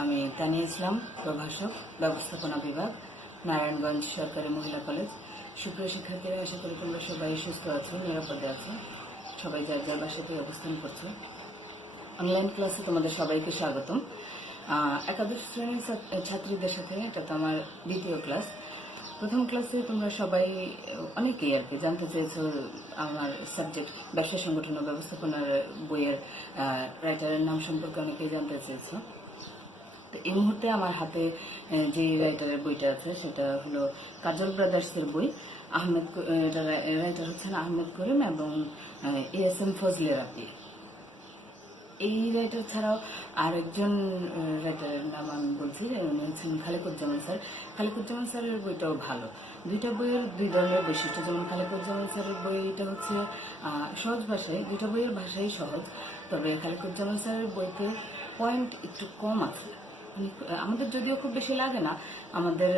আমি তানিয়া ইসলাম, প্রভাষক, ব্যবস্থাপনা বিভাগ, নারায়ণগঞ্জ সরকারি মহিলা কলেজ। সুপ্রিয় শিক্ষার্থীরা, আশা করি তোমরা সবাই সুস্থ আছো, নিরাপদে আছো। সবাই যার যার বাসাতে অবস্থান করছো। অনলাইন ক্লাসে তোমাদের সবাইকে স্বাগতম। একাদশ শ্রেণীর ছাত্রীদের সাথে এটা তো আমার দ্বিতীয় ক্লাস। প্রথম ক্লাসে তোমরা সবাই অনেকেই আর কি জানতে চেয়েছো আমার সাবজেক্ট ব্যবসা সংগঠন ও ব্যবস্থাপনার বইয়ের রাইটারের নাম সম্পর্কে অনেকেই জানতে চেয়েছো। তো এই মুহূর্তে আমার হাতে যে রাইটারের বইটা আছে সেটা হলো কাজল ব্রাদার্সের বই। রাইটার হচ্ছেন আহমেদ করিম এবং ASM ফজলে রাব্বি। এই রাইটার ছাড়াও আরেকজন রাইটারের নাম আমি বলছি, উনি হচ্ছেন খালেকুজ্জামান স্যার। খালেকুজ্জামান স্যারের বইটাও ভালো। দুইটা বইয়ের দুই ধরনের বৈশিষ্ট্য। যেমন খালেকুজ্জামান স্যারের বইটা হচ্ছে সহজ ভাষায়, দুইটা বইয়ের ভাষাই সহজ, তবে খালেকুজ্জামান স্যারের বইতে পয়েন্ট একটু কম আছে। আমাদের যদিও খুব বেশি লাগে না, আমাদের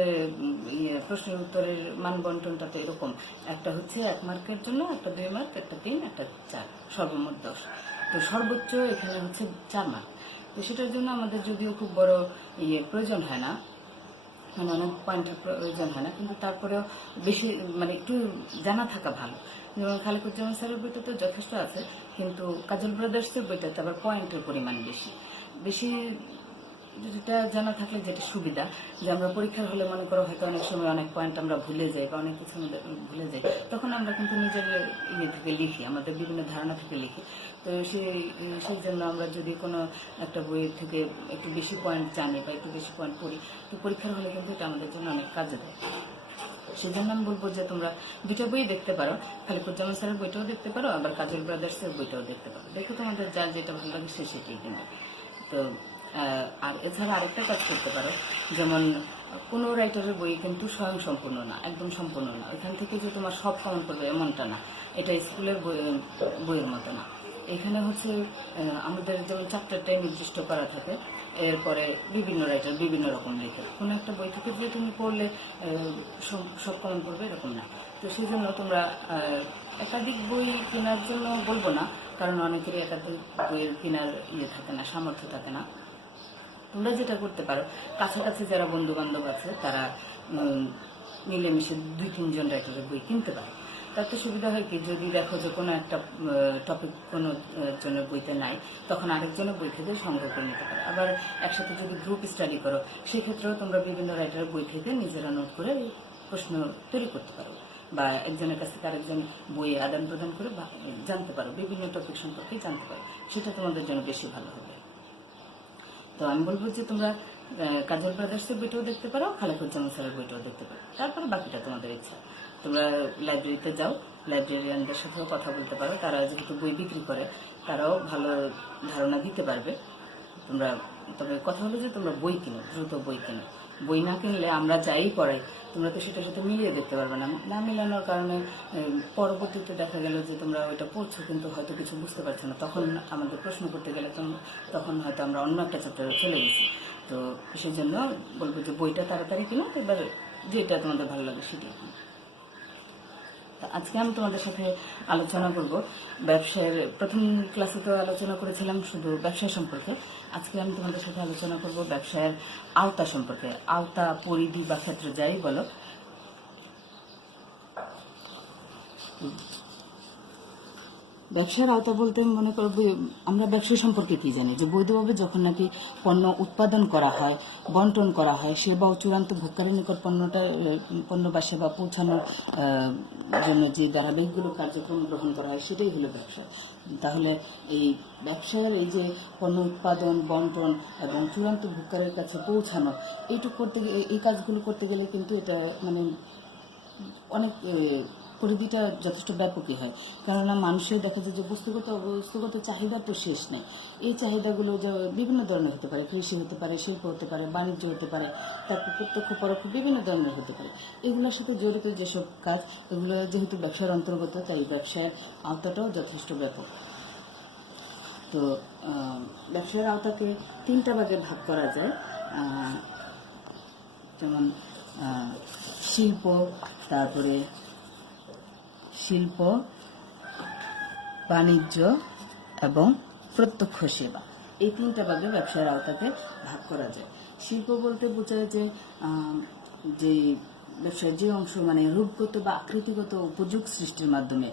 প্রশ্নের উত্তরের মান বন্টনটাতে এরকম, একটা হচ্ছে 1 মার্কের জন্য, একটা 2 মার্ক, একটা 3, একটা 4, সর্বমোট 10। তো সর্বোচ্চ এখানে হচ্ছে 4 মার্ক। তো সেটার জন্য আমাদের যদিও খুব বড় প্রয়োজন হয় না, মানে অনেক পয়েন্টের প্রয়োজন হয় না, কিন্তু তারপরেও বেশি মানে একটু জানা থাকা ভালো। যেমন খালেকুজ্জামান স্যারের বইটা তো যথেষ্ট আছে, কিন্তু কাজল ব্রাদার্সের বইটাতে আবার পয়েন্টের পরিমাণ বেশি বেশি যেটা জানা থাকলে যেটা সুবিধা, যে আমরা পরীক্ষার হলে মনে করো হয়তো অনেক সময় অনেক পয়েন্ট আমরা ভুলে যাই বা অনেক কিছু ভুলে যাই, তখন আমরা কিন্তু নিজের থেকে লিখি, আমাদের বিভিন্ন ধারণা থেকে লিখি। তো সেই জন্য আমরা যদি কোনো একটা বইয়ের থেকে একটু বেশি পয়েন্ট জানি বা একটু বেশি পয়েন্ট পড়ি, তো পরীক্ষার হলে কিন্তু এটা আমাদের জন্য অনেক কাজে দেয়। সেই জন্য আমি বলবো যে তোমরা দুটো বই দেখতে পারো, খালেকুজ্জামান স্যারের বইটাও দেখতে পারো, আবার কাজল ব্রাদার্সের বইটাও দেখতে পারো। দেখে তোমাদের যার যেটা ভালো লাগে সেটাই কিনবে। তো আর এছাড়া আরেকটা কাজ করতে পারো, যেমন কোনো রাইটারের বই কিন্তু স্বয়ং সম্পূর্ণ না, একদম সম্পূর্ণ না। এখান থেকে যে তোমার সব কমন করবে এমনটা না, এটা স্কুলের বইয়ের মতো না। এখানে হচ্ছে আমাদের যেমন চ্যাপ্টারটাই নির্দিষ্ট করা থাকে, এরপরে বিভিন্ন রাইটার বিভিন্ন রকম লেখে। কোনো একটা বই থেকে যে তুমি পড়লে সব কমন করবে এরকম না। তো সেই জন্য তোমরা একাধিক বই কেনার জন্য বলবো না, কারণ অনেকেরই একাধিক বইয়ের কেনার থাকে না, সামর্থ্য থাকে না। তোমরা যেটা করতে পারো, কাছাকাছি যারা বন্ধু বান্ধব আছে তারা মিলেমিশে 2-3 জন রাইটারের বই কিনতে পারে। তাতে সুবিধা হয় কি, যদি দেখো যে কোনো একটা টপিক কোনো জনের বইতে নাই, তখন আরেকজনের বই থেকে সংগ্রহ করে নিতে পারে। আবার একসাথে যদি গ্রুপ স্টাডি করো, সেক্ষেত্রেও তোমরা বিভিন্ন রাইটারের বই থেকে নিজেরা নোট করে প্রশ্ন তৈরি করতে পারো, বা একজনের কাছ থেকে আরেকজন বই আদান প্রদান করে জানতে পারো, বিভিন্ন টপিক সম্পর্কে জানতে পারো। সেটা তোমাদের জন্য বেশি ভালো হবে। তো আমি বলবো যে তোমরা কাজল ব্রাদার্সের বইটাও দেখতে পারো, খালেকুজ্জামান স্যারের বইটাও দেখতে পারো, তারপরে বাকিটা তোমাদের ইচ্ছা। তোমরা লাইব্রেরিতে যাও, লাইব্রেরিয়ানদের সাথেও কথা বলতে পারো, তারা যেহেতু বই বিক্রি করে তারাও ভালো ধারণা দিতে পারবে। তোমরা তবে কথা হলো যে তোমরা বই কিনো, দ্রুত বই কিনো। বই না কিনলে আমরা যাই পড়াই, তোমরা তো সেটার সাথে মিলিয়ে দেখতে পারবে না। না মিলানোর কারণে পরবর্তীতে দেখা গেল যে তোমরা ওইটা পড়ছো কিন্তু হয়তো কিছু বুঝতে পারছো না, তখন আমাদের প্রশ্ন করতে গেলে তখন হয়তো আমরা অন্য একটা চ্যাপ্টারে চলে গেছি। তো সেই জন্য বলবো যে বইটা তাড়াতাড়ি কিনো, এবার যেটা তোমাদের ভালো লাগে সেটাই কিনো। আজকে আমি তোমাদের সাথে আলোচনা করব ব্যবসায়ের। প্রথম ক্লাসে তো আলোচনা করেছিলাম শুধু ব্যবসা সম্পর্কে, আজকে আমি তোমাদের সাথে আলোচনা করব ব্যবসায়ের আওতা সম্পর্কে। আওতা, পরিধি বা ক্ষেত্র যাই বলো। ব্যবসার আওতা বলতে মনে করো, আমরা ব্যবসা সম্পর্কে কি জানি, যে বৈধভাবে যখন নাকি পণ্য উৎপাদন করা হয়, বন্টন করা হয়, সেবা ও চূড়ান্ত ভোক্তার নিকট পণ্য বা সেবা পৌঁছানোর জন্য যে ধারাবাহিকগুলো কার্যক্রম গ্রহণ করা হয়, সেটাই হলো ব্যবসা। তাহলে এই ব্যবসার এই যে পণ্য উৎপাদন, বন্টন এবং চূড়ান্ত ভোক্তারের কাছে পৌঁছানো, এই কাজগুলো করতে গেলে কিন্তু এটা মানে অনেক পরিধিটা যথেষ্ট ব্যাপকই হয়। কেননা মানুষের দেখা যায় যে বস্তুগত চাহিদা তো শেষ নেই। এই চাহিদাগুলো বিভিন্ন ধরনের হতে পারে, কৃষি হতে পারে, শিল্প হতে পারে, বাণিজ্য হতে পারে, তারপর প্রত্যক্ষ পরোক্ষ বিভিন্ন ধরনের হতে পারে। এগুলোর সাথে জড়িত যেসব কাজ, এগুলো যেহেতু ব্যবসার অন্তর্গত, তাই ব্যবসার আওতাটাও যথেষ্ট ব্যাপক। তো ব্যবসার আওতাকে 3টা ভাগে ভাগ করা যায়, যেমন শিল্প, তারপরে বাণিজ্য এবং প্রত্যক্ষ সেবা। এই 3টা ভাগে ব্যবসার আওতাকে ভাগ করা যায়। শিল্প বলতে বোঝায় যে যে ব্যবসার যে অংশ মানে রূপগত বা আকৃতিগত উপযোগ সৃষ্টির মাধ্যমে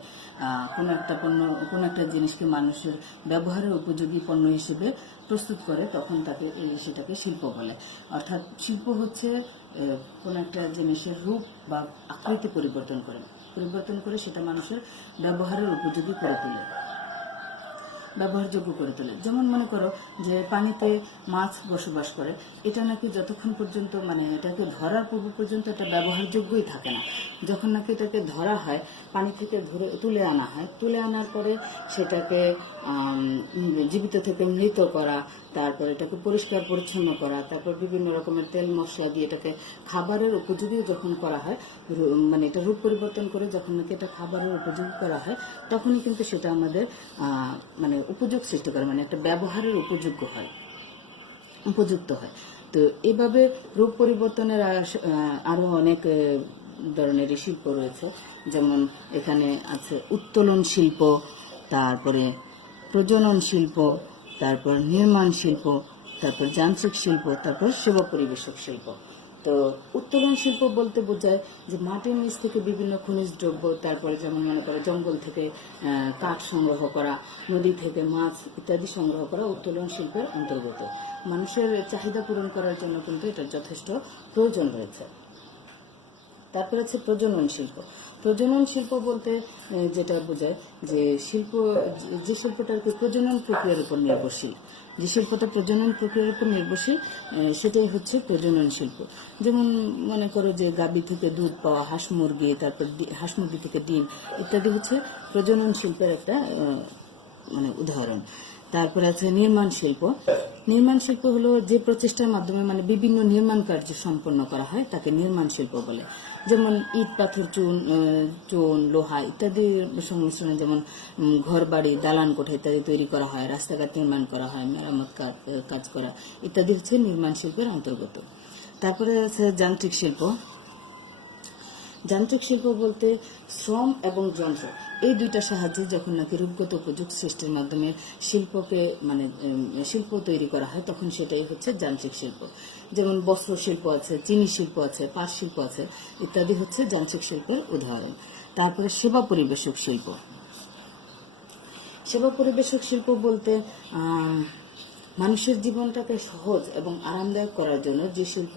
কোনো একটা পণ্য, কোনো একটা জিনিসকে মানুষের ব্যবহারের উপযোগী পণ্য হিসেবে প্রস্তুত করে, তখন সেটাকে শিল্প বলে। অর্থাৎ শিল্প হচ্ছে কোনো একটা জিনিসের রূপ বা আকৃতি পরিবর্তন করে সেটা মানুষের ব্যবহারের উপযোগী করে তোলে, ব্যবহারযোগ্য করে তোলে। যেমন মনে করো যে পানিতে মাছ বসবাস করে, এটা নাকি যতক্ষণ পর্যন্ত মানে এটাকে ধরার পূর্ব পর্যন্ত এটা ব্যবহারযোগ্যই থাকে না। যখন নাকি এটাকে ধরা হয়, পানি থেকে তুলে আনা হয়, তুলে আনার পরে সেটাকে জীবিত থেকে মৃত করা, তারপর এটাকে পরিষ্কার পরিচ্ছন্ন করা, তারপর বিভিন্ন রকমের তেল মশলা দিয়ে এটাকে খাবারের উপযোগী যখন করা হয়, মানে এটা রূপ পরিবর্তন করে যখন নাকি এটা খাবারের উপযোগী করা হয়, তখনই কিন্তু সেটা আমাদের মানে উপযোগ সৃষ্টি করে, মানে একটা ব্যবহারের উপযুক্ত হয়। তো এভাবে রূপ পরিবর্তনের আরো অনেক ধরনের শিল্প রয়েছে। যেমন এখানে আছে উত্তোলন শিল্প, তারপরে প্রজনন শিল্প, তারপর নির্মাণ শিল্প, তারপর যান্ত্রিক শিল্প, তারপর সেবা পরিবেশক শিল্প। তো উত্তোলন শিল্প বলতে বোঝায় যে মাটির নিচ থেকে বিভিন্ন খনিজ দ্রব্য, তারপরে যেমন মনে করো জঙ্গল থেকে কাঠ সংগ্রহ করা, নদী থেকে মাছ ইত্যাদি সংগ্রহ করা উত্তোলন শিল্পের অন্তর্গত। মানুষের চাহিদা পূরণ করার জন্য কিন্তু এটার যথেষ্ট প্রয়োজন রয়েছে। তারপর আছে প্রজনন শিল্প। প্রজনন শিল্প বলতে যেটা বোঝায় যে যে শিল্পটা আর কি প্রজনন প্রক্রিয়ার উপর নির্ভরশীল, যে শিল্পটা প্রজনন প্রক্রিয়ার উপর নির্ভরশীল, সেটাই হচ্ছে প্রজনন শিল্প। যেমন মনে করো যে গাভী থেকে দুধ পাওয়া, হাঁস মুরগি, তারপর হাঁস মুরগি থেকে ডিম ইত্যাদি হচ্ছে প্রজনন শিল্পের একটা মানে উদাহরণ। তারপরে আছে নির্মাণ শিল্প। নির্মাণ শিল্প হলো যে প্রচেষ্টার মাধ্যমে মানে বিভিন্ন নির্মাণ কার্য সম্পন্ন করা হয় তাকে নির্মাণ শিল্প বলে। যেমন ইট, পাথর, চুন, লোহা ইত্যাদির সংমিশ্রণে যেমন ঘর বাড়ি, দালান কোঠা ইত্যাদি তৈরি করা হয়, রাস্তাঘাট নির্মাণ করা হয়, মেরামত কাজ করা ইত্যাদি হচ্ছে নির্মাণ শিল্পের অন্তর্গত। তারপরে আছে যান্ত্রিক শিল্প। যান্ত্রিক শিল্প বলতে শ্রম এবং যন্ত্র এই দুইটা সাহায্যে যখন নাকি রূপগত উপযোগ সৃষ্টির মাধ্যমে শিল্পকে মানে শিল্প তৈরি করা হয়, তখন সেটাই হচ্ছে যান্ত্রিক শিল্প। যেমন বস্ত্র শিল্প আছে, চিনি শিল্প আছে, পাট শিল্প আছে ইত্যাদি হচ্ছে যান্ত্রিক শিল্পের উদাহরণ। তারপরে সেবা পরিবেশক শিল্প। সেবা পরিবেশক শিল্প বলতে মানুষের জীবনটাকে সহজ এবং আরামদায়ক করার জন্য যে শিল্প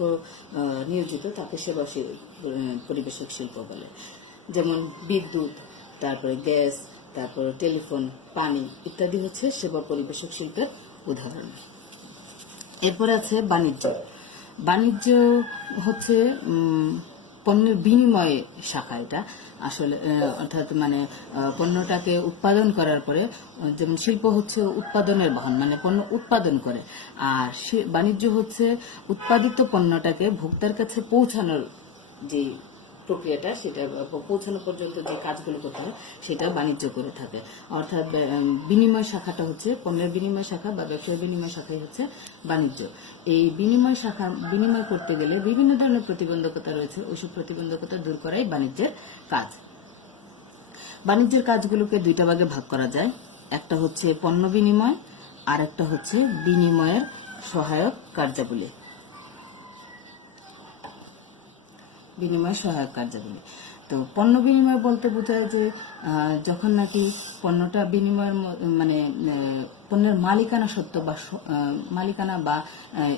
নিয়োজিত তাকে সেবা পরিবেশক শিল্প বলে। যেমন বিদ্যুৎ, তারপরে গ্যাস, তারপরে টেলিফোন, পানি ইত্যাদি হচ্ছে সেবা পরিবেশক শিল্পের উদাহরণ। এরপর আছে বাণিজ্য। বাণিজ্য হচ্ছে পণ্যের বিনিময় শাখা। এটা আসলে অর্থাৎ মানে পণ্যটাকে উৎপাদন করার পরে, যেমন শিল্প হচ্ছে উৎপাদনের বাহন, মানে পণ্য উৎপাদন করে, আর বাণিজ্য হচ্ছে উৎপাদিত পণ্যটাকে ভোক্তার কাছে পৌঁছানোর যে প্রক্রিয়াটা, সেটা পৌঁছানো পর্যন্ত যে কাজগুলো করতে হয় সেটা বাণিজ্য করে থাকে। অর্থাৎ বিনিময় শাখাটা হচ্ছে পণ্যের বিনিময় শাখা বা ব্যবসায় বিনিময় শাখাই হচ্ছে বাণিজ্য। এই বিনিময় করতে গেলে বিভিন্ন ধরনের প্রতিবন্ধকতা রয়েছে, ওইসব প্রতিবন্ধকতা দূর করাই বাণিজ্যের কাজ। বাণিজ্যের কাজগুলোকে দুইটা ভাগে ভাগ করা যায়। একটা হচ্ছে পণ্য বিনিময়, আর একটা হচ্ছে বিনিময়ের সহায়ক কার্যাবলী। তো পণ্য বিনিময় বলতে বোঝায় যে যখন নাকি পণ্যটা বিনিময়ের মানে পণ্যের মালিকানা সত্ত্ব বা মালিকানা বা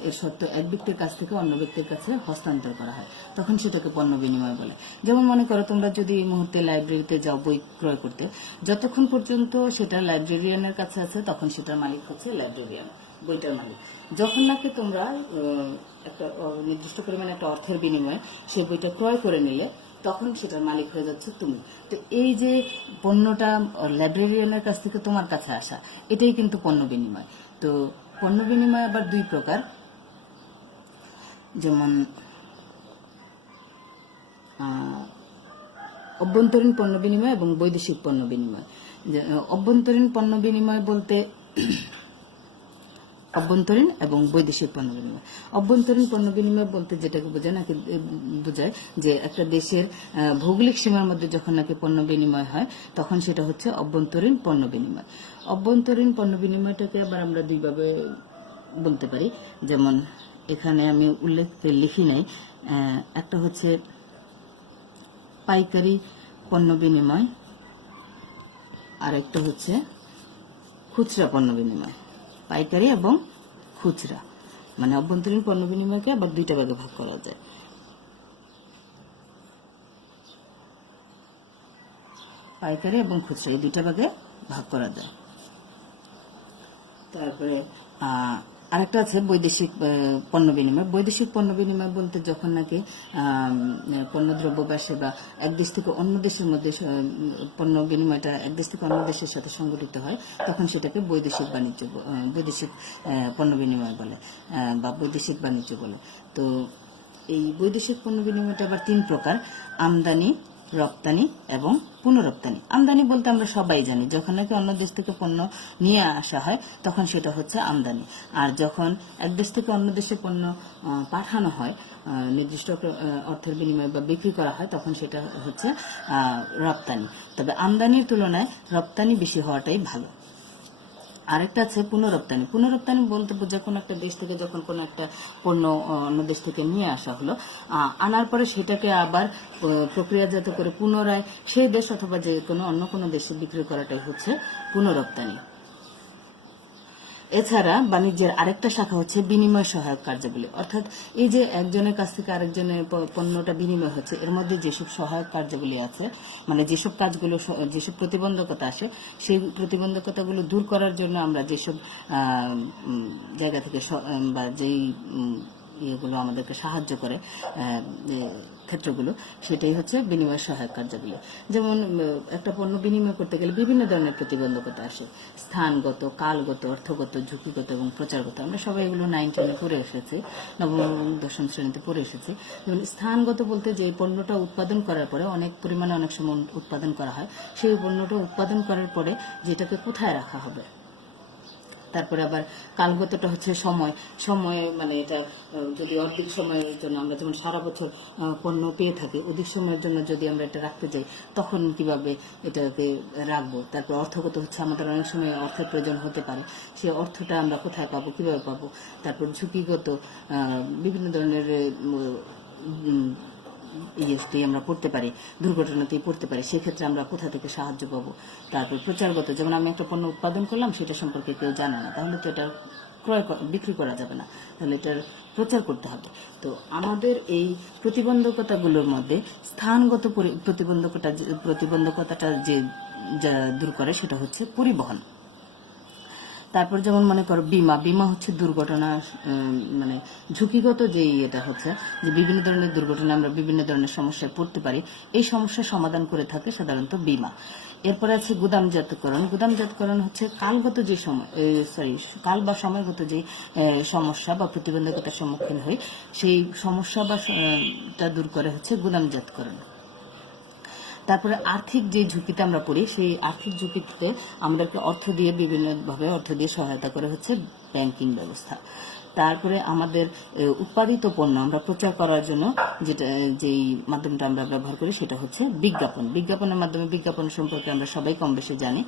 এর সত্ত্ব এক ব্যক্তির কাছ থেকে অন্য ব্যক্তির কাছে হস্তান্তর করা হয়, তখন সেটাকে পণ্য বিনিময় বলে। যেমন মনে করো তোমরা যদি এই মুহূর্তে লাইব্রেরিতে যাও বই ক্রয় করতে, যতক্ষণ পর্যন্ত সেটা লাইব্রেরিয়ানের কাছে আছে তখন সেটার মালিক হচ্ছে লাইব্রেরিয়ান, বইটার মালিক। যখন নাকি তোমরা একটা নির্দিষ্ট পরিমাণে একটা অর্থের বিনিময়ে সেই বইটা ক্রয় করে নিলে, তখন সেটার মালিক হয়ে যাচ্ছে তুমি। তো এই যে পণ্যটা লাইব্রেরিয়ানের কাছ থেকে তোমার কাছে আসা, এটাই কিন্তু পণ্য বিনিময়। তো পণ্য বিনিময় আবার দুই প্রকার, যেমন অভ্যন্তরীণ পণ্য বিনিময় এবং বৈদেশিক পণ্য বিনিময়। অভ্যন্তরীণ পণ্য বিনিময় বলতে অভ্যন্তরীণ এবং বৈদেশিক পণ্য বিনিময়। অভ্যন্তরীণ পণ্য বিনিময় বলতে যেটাকে বোঝায় নাকি বোঝায় যে একটা দেশের ভৌগোলিক সীমার মধ্যে যখন নাকি পণ্য বিনিময় হয় তখন সেটা হচ্ছে অভ্যন্তরীণ পণ্য বিনিময়। অভ্যন্তরীণ পণ্য বিনিময়টাকে আবার আমরা দুইভাবে বলতে পারি, যেমন এখানে আমি উল্লেখ লিখি নাই। একটা হচ্ছে পাইকারি পণ্য বিনিময়, আর একটা হচ্ছে খুচরা পণ্য বিনিময়। পাইকারি এবং খুচরা মানে অভ্যন্তরীণ পণ্য বিনিময়কে আবার দুইটা ভাগে ভাগ করা যায়। পাইকারি এবং খুচরা এই দুইটা ভাগে ভাগ করা যায়। তারপরে আরেকটা আছে বৈদেশিক পণ্য বিনিময়। বৈদেশিক পণ্য বিনিময় বলতে যখন নাকি পণ্যদ্রব্য বা সেবা এক দেশ থেকে অন্য দেশের মধ্যে পণ্য বিনিময়টা এক দেশ থেকে অন্য দেশের সাথে সংগঠিত হয় তখন সেটাকে বৈদেশিক বাণিজ্য বৈদেশিক পণ্য বিনিময় বলে বা বৈদেশিক বাণিজ্য বলে। তো এই বৈদেশিক পণ্য বিনিময়টা আবার 3 প্রকার: আমদানি, রপ্তানি এবং পুনরপ্তানি। আমদানি বলতে আমরা সবাই জানি যখন নাকি অন্য দেশ থেকে পণ্য নিয়ে আসা হয় তখন সেটা হচ্ছে আমদানি, আর যখন এক দেশ থেকে অন্য দেশে পণ্য পাঠানো হয় নির্দিষ্ট অর্থের বিনিময়ে বা বিক্রি করা হয় তখন সেটা হচ্ছে রপ্তানি। তবে আমদানির তুলনায় রপ্তানি বেশি হওয়াটাই ভালো। আরেকটা আছে পুনরপ্তানি। পুনরপ্তানি বলতে বোঝায় কোনো একটা দেশ থেকে যখন কোনো একটা পণ্য অন্য দেশ থেকে নিয়ে আসা হলো, আনার পরে সেটাকে আবার প্রক্রিয়াজাত করে পুনরায় সেই দেশ অথবা যে কোনো অন্য কোনো দেশে বিক্রি করাটাই হচ্ছে পুনরপ্তানি। এছাড়া বাণিজ্যের আরেকটা শাখা হচ্ছে বিনিময় সহায়ক কার্যাবলী, অর্থাৎ এই যে একজনের কাছ থেকে আরেকজনের পণ্যটা বিনিময় হচ্ছে এর মধ্যে যেসব সহায়ক কার্যাবলী আছে, মানে যেসব কাজগুলো যেসব প্রতিবন্ধকতা আসে সেই প্রতিবন্ধকতাগুলো দূর করার জন্য আমরা যেসব জায়গা থেকে বা যেই ইয়েগুলো আমাদেরকে সাহায্য করে ক্ষেত্রগুলো, সেটাই হচ্ছে বিনিময় সহায়ক কার্যাবলী। যেমন একটা পণ্য বিনিময় করতে গেলে বিভিন্ন ধরনের প্রতিবন্ধকতা আসে: স্থানগত, কালগত, অর্থগত, ঝুঁকিগত এবং প্রচারগত। আমরা সবাই এগুলো 9 10 পড়ে এসেছি, নবম এবং 10ম শ্রেণীতে পড়ে এসেছি। যেমন স্থানগত বলতে যে পণ্যটা উৎপাদন করার পরে অনেক পরিমাণে অনেক সময় উৎপাদন করা হয়, সেই পণ্যটা উৎপাদন করার পরে যেটাকে কোথায় রাখা হবে। তারপরে আবার কালগতটা হচ্ছে সময় মানে এটা যদি অধিক সময়ের জন্য আমরা যেমন সারা বছর পণ্য পেয়ে থাকি, অধিক সময়ের জন্য যদি আমরা এটা রাখতে যাই তখন কিভাবে এটাকে রাখবো। তারপর অর্থগত হচ্ছে আমাদের অনেক সময় অর্থের প্রয়োজন হতে পারে, সেই অর্থটা আমরা কোথায় পাবো, কিভাবে পাবো। তারপর ঝুঁকিগত বিভিন্ন ধরনের ইয়েতে আমরা পড়তে পারি, দুর্ঘটনাতেই পড়তে পারি, সেক্ষেত্রে আমরা কোথা থেকে সাহায্য পাবো। তারপর প্রচারগত, যেমন আমি একটা পণ্য উৎপাদন করলাম সেটা সম্পর্কে কেউ জানে না, তাহলে তো এটা বিক্রি করা যাবে না, তাহলে এটার প্রচার করতে হবে। তো আমাদের এই প্রতিবন্ধকতাগুলোর মধ্যে স্থানগত প্রতিবন্ধকতাটা যে দূর করে সেটা হচ্ছে পরিবহন। তারপর যেমন মনে করো বিমা হচ্ছে দুর্ঘটনা মানে ঝুঁকিগত যে এটা হচ্ছে যে বিভিন্ন ধরনের দুর্ঘটনা আমরা বিভিন্ন ধরনের সমস্যায় পড়তে পারি, এই সমস্যার সমাধান করে থাকে সাধারণত বিমা। এরপরে আছে গুদামজাতকরণ। গুদামজাতকরণ হচ্ছে কালগত যে কাল বা সময়গত যে সমস্যা বা প্রতিবন্ধকতার সম্মুখীন হই সেই সমস্যা বা টা দূর করে হচ্ছে গুদামজাতকরণ। তারপরে আর্থিক যে ঝুঁকিতে আমরা পড়ি সেই আর্থিক ঝুঁকিতে আমাদেরকে বিভিন্নভাবে অর্থ দিয়ে সহায়তা করে হচ্ছে ব্যাংকিং ব্যবস্থা। তারপরে আমাদের উৎপাদিত পণ্য আমরা প্রচার করার জন্য যেই মাধ্যমটা আমরা ব্যবহার করি সেটা হচ্ছে বিজ্ঞাপন। বিজ্ঞাপনের মাধ্যমে, বিজ্ঞাপন সম্পর্কে আমরা সবাই কম বেশি জানি,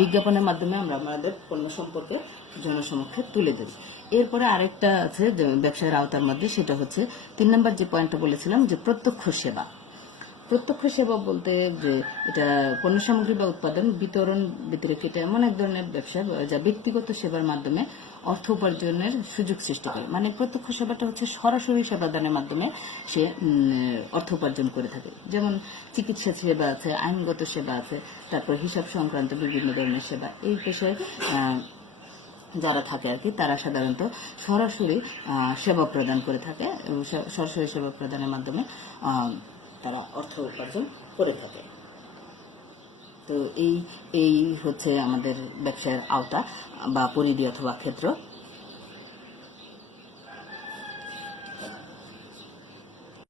বিজ্ঞাপনের মাধ্যমে আমরা আমাদের পণ্য সম্পর্কে জনসমক্ষে তুলে ধরি। এরপরে আরেকটা আছে ব্যবসায়ের আওতার মধ্যে, সেটা হচ্ছে 3 নম্বর যে পয়েন্টটা বলেছিলাম যে প্রত্যক্ষ সেবা। প্রত্যক্ষ সেবা বলতে যে এটা পণ্য সামগ্রী বা উৎপাদন বিতরণ বিতরক, এটা এমন এক ধরনের ব্যবসা যা ব্যক্তিগত সেবার মাধ্যমে অর্থ উপার্জনের সুযোগ সৃষ্টি করে। মানে প্রত্যক্ষ সেবাটা হচ্ছে সরাসরি সেবাদানের মাধ্যমে সে অর্থ উপার্জন করে থাকে। যেমন চিকিৎসা সেবা আছে, আইনগত সেবা আছে, তারপর হিসাব সংক্রান্ত বিভিন্ন ধরনের সেবা। এই পেশায় যারা থাকে আর কি, তারা সাধারণত সরাসরি সেবা প্রদান করে থাকে, সরাসরি সেবা প্রদানের মাধ্যমে তারা অর্থ উপার্জন করে থাকে। তো এই হচ্ছে আমাদের ব্যবসায়ের আওতা বা পরিধি অথবা ক্ষেত্র।